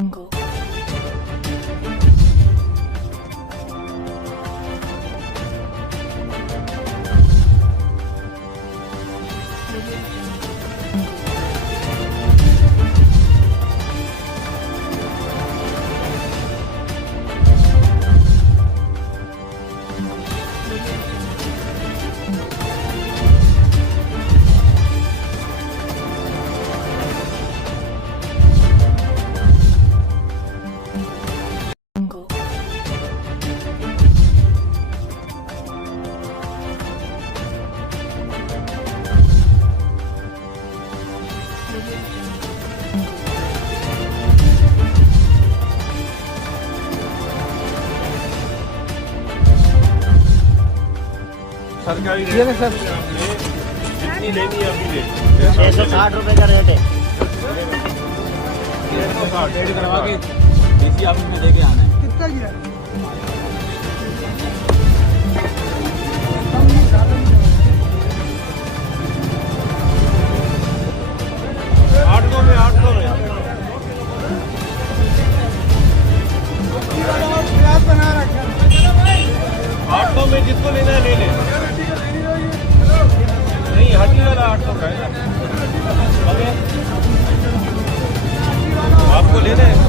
Jungle. Jungle. सरकारी ये ना सर। जितनी लेनी है अभी ले 660 रुपए का रेट है। रेडी करवा के डीसी ऑफिस में लेके आना है। कितना गिरा? आठ सौ में प्याज बना रखा है। 800 में जिसको लेना है ले ले। नहीं हड्डी वाला 800 का है। आपको लेना है